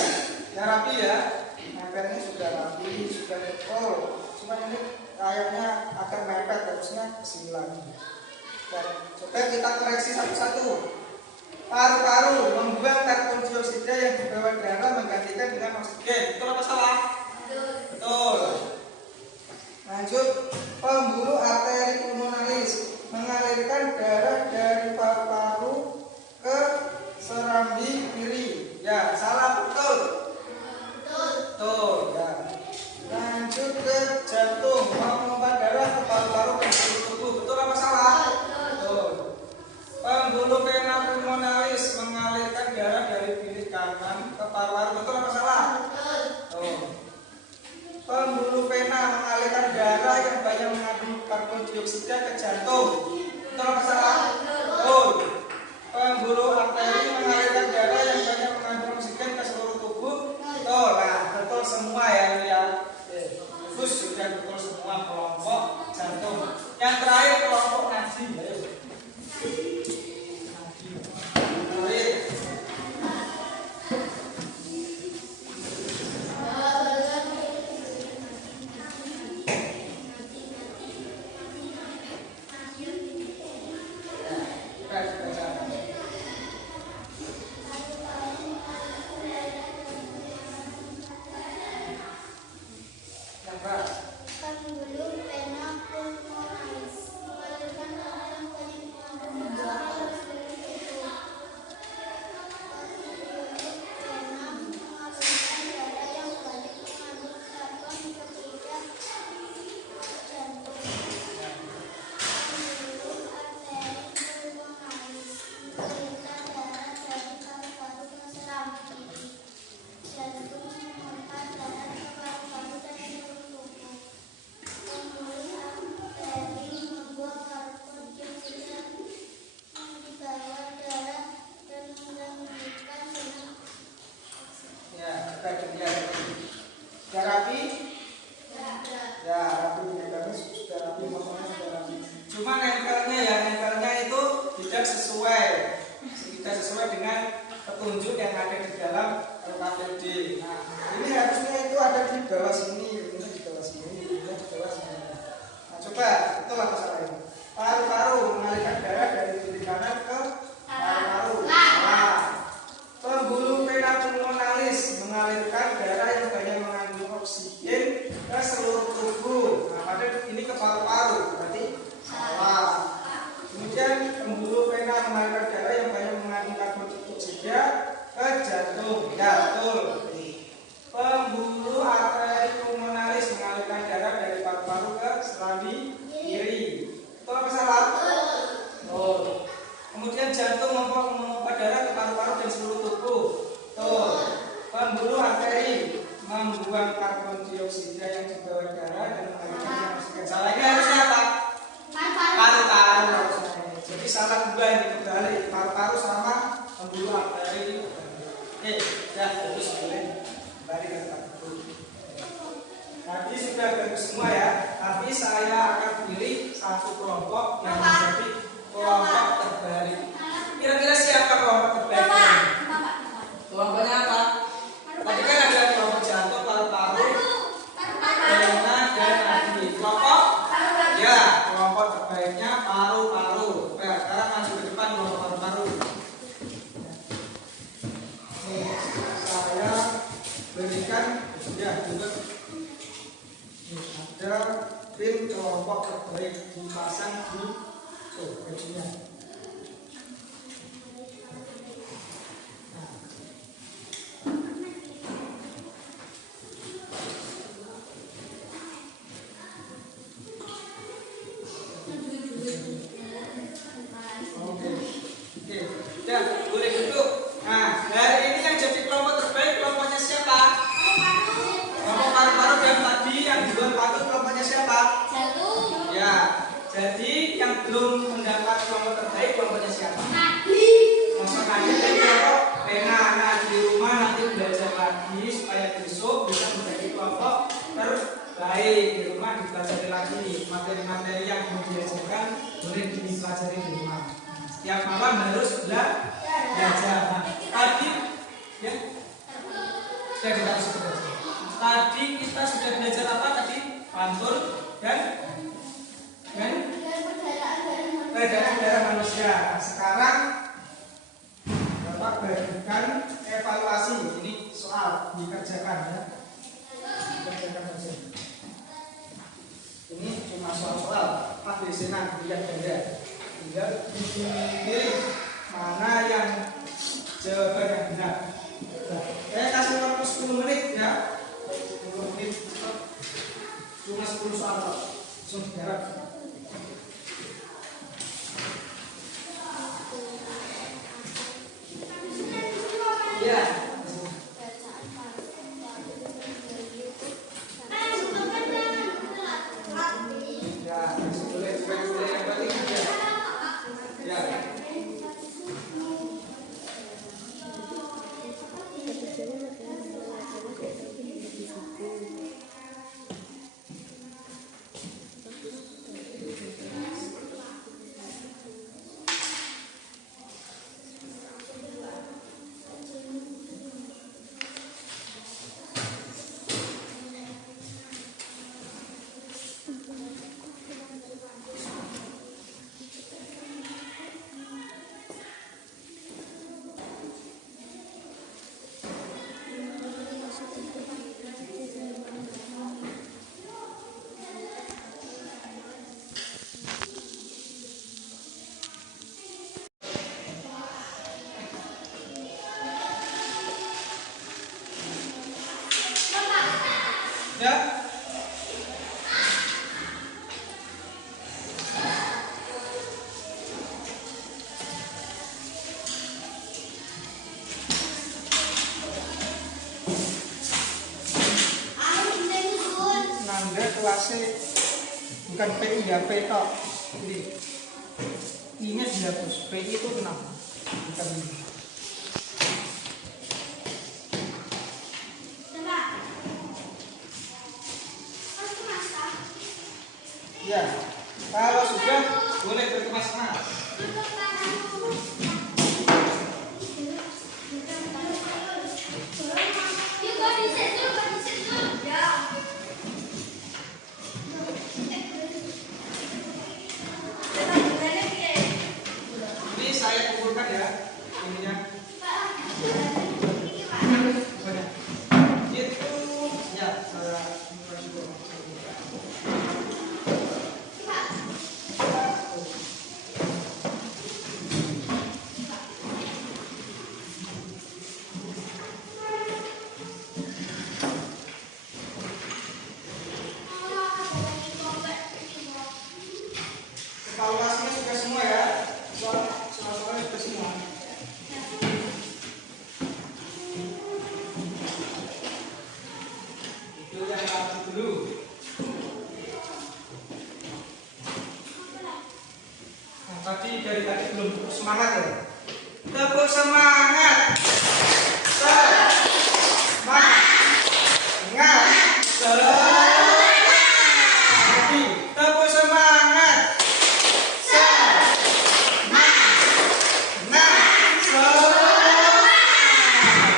Ya rapi ya. Mepetnya sudah rapi, sudah betul. Cuma ini kayaknya akan mepet, harusnya kesini lagi. Dan coba kita koreksi satu-satu. Paru-paru membuang karbon dioksida yang dibawa darah menggantikan dengan oksigen. Betul apa salah? Betul. Lanjut, pembuluh arteri pulmonalis mengalirkan darah dari paru-paru ke serambi kiri. Ya, salah. Betul. Betul. Ya. Lanjut ke jantung, memompa darah ke paru-paru ke seluruh tubuh. Betul apa salah? Betul. Pembuluh vena pulmonalis mengalir Sudah rapi? Ya, rapi. Medannya sudah rapi, motornya sudah rapi. Cuma nempelnya itu tidak sesuai dengan petunjuk yang ada di dalam KPD. Nah, ini harusnya itu ada di bawah sini, ini di bawah sini, ini di bawah sini. Nah, coba itu masalahnya. Paru-paru mengalirkan darah dari kiri kanan ke paru-paru. Nah, pembuluh vena pulmonalis mengalirkan darah yang banyak mengandung oksigen ke seluruh tubuh. Nah, pada ini ke paru-paru, berarti salah. Kemudian pembuluh vena mengalirkan darah yang banyak mengandung karbon dioksida ke jantung. Ya, betul. Pembuluh arteri pulmonalis mengalirkan darah dari paru-paru ke serambi kiri. Betul apa salah? Betul. Kemudian jantung memompa darah ke paru-paru dan seluruh tubuh. Betul. Pembuluh arteri membuang karbon dioksida yang dibawa darah dan mengalirkan oksigen. Salahnya harusnya apa? Paru-paru. Jadi salah dua ini kebalik. Paru-paru sama pembuluh arteri. Oke, ya terus boleh kembali ke tempat itu. Tadi sudah bagus semua ya. Tapi saya akan pilih satu kelompok yang menjadi kelompok terbalik. Kira-kira siapa kelompok terbalik? Kelompoknya apa? Tadi kan ada kelompok jantung, paru-paru, vena dan nadi. Kelompok? Ya, kelompok terbaiknya paru-paru. Oke, sekarang maju ke depan kelompok paru-paru. Saya berikan ya juga ada pin kelompok terbaik dipasang di bajunya. Oke, ya boleh duduk. Nah, dari ini yang jadi kelompok terbaik kelompoknya siapa? Kelompok paru-paru dan tadi yang di luar paru kelompoknya siapa? Ya, jadi yang belum mendapat kelompok terbaik kelompoknya siapa? Kelompok nadi dan kelompok vena. Nah, di rumah nanti belajar lagi supaya besok bisa menjadi kelompok terbaik. Di rumah dipelajari lagi materi-materi yang belum diajarkan boleh dipelajari di rumah. Setiap malam harus belajar. Nah, tadi ya sudah kita belajar. Tadi kita sudah belajar apa tadi? Pantun dan peredaran darah manusia. Nah, sekarang Bapak bagikan evaluasi. Ini soal dikerjakan ya. Dikerjakan saja. Ini cuma soal-soal ABC-an lihat ganda. Tinggal dipilih mana yang jawaban yang benar. Nah, saya kasih waktu 10 menit ya. 10 menit. Cuma 10 soal. Langsung garap. Ya. Ya. Nanda kelasnya bukan PI ya, P tok. Ini dihapus. PI itu 6. Bukan ini. Ya, kalau sudah boleh berkemas-kemas. Ini saya kumpulkan ya, ininya. Itu ya saya evaluasinya sudah semua ya, soal-soalnya sudah semua. Itu yang satu dulu. Nah, tadi dari tadi belum semangat ya. Tepuk semangat. Tepuk semangat.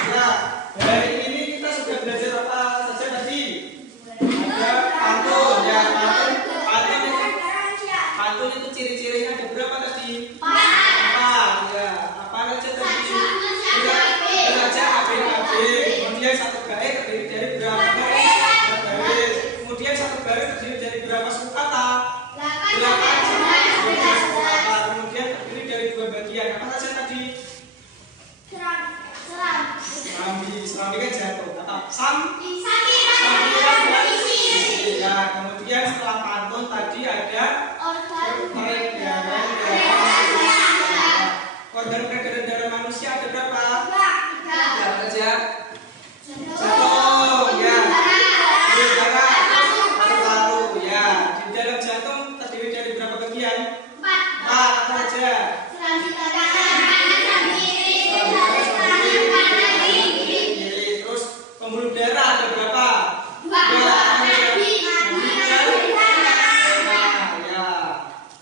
Ya, dari ini kita sudah belajar apa saja tadi? Ada pantun, ya pantun itu ciri-cirinya ada berapa tadi? 4. Ya, apa aja tadi? Belajar ABAB. Kemudian satu garis terdiri dari berapa garis? Kemudian satu garis terdiri dari berapa suku kata? 8 suku kata. Kemudian terdiri dari 2 bagian. Apa saja tadi? Serambi kan jatuh. Kata sambilan dan isi. Ya, kemudian setelah pantun tadi ada organ-organ darah manusia ada berapa? 3. Apa saja? Jantung, ya. Darah, paru-paru, ya. Di dalam jantung terdiri dari berapa bagian? 4. Apa saja? Terus pembuluh darah ada berapa? 2. Ya.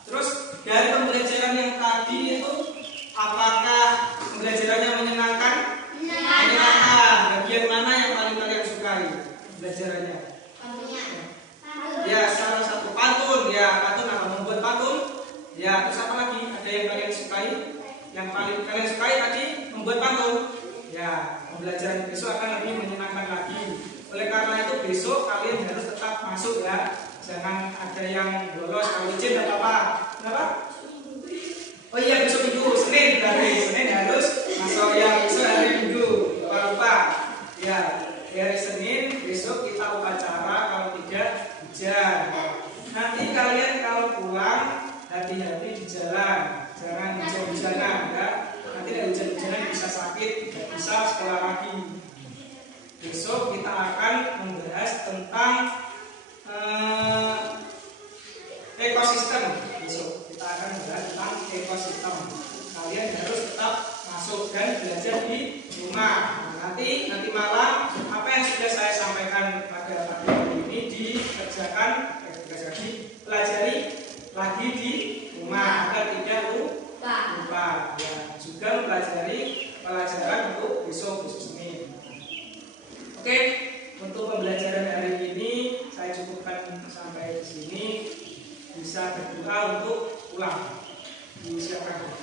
Terus dari pembelajaran yang tadi itu apakah pembelajarannya menyenangkan? Menyenangkan. Bagian mana yang paling kalian sukai pembelajarannya? Ya, salah satu pantun. Ya, pantun apa? Membuat pantun. Ya, terus apa lagi? Ada yang kalian sukai? Yang paling kalian sukai tadi membuat pantun. Ya, pembelajaran besok akan lebih menyenangkan lagi. Oleh karena itu besok kalian harus tetap masuk ya. Jangan ada yang bolos. Kalau izin tidak apa-apa. Kenapa? Oh iya, besok Minggu, Senin berarti. Senin harus masuk yang besok hari Minggu. Jangan lupa. Ya, hari Senin besok kita upacara, kalau tidak hujan. Nanti kalian kalau pulang hati-hati di jalan. Jangan hujan-hujanan ya. Nanti ada hujan-hujanan bisa sakit, tidak bisa sekolah lagi. Besok kita akan membahas tentang ekosistem. Besok kita akan membahas tentang ekosistem. Kalian harus tetap masuk dan belajar di rumah. Nanti malam apa yang sudah saya sampaikan pada pagi hari ini dikerjakan, pelajari lagi di rumah agar tidak lupa. Ya, juga mempelajari pelajaran untuk besok Senin. Oke, untuk pembelajaran hari ini saya cukupkan sampai di sini. Bisa berdoa untuk pulang. Disiapkan.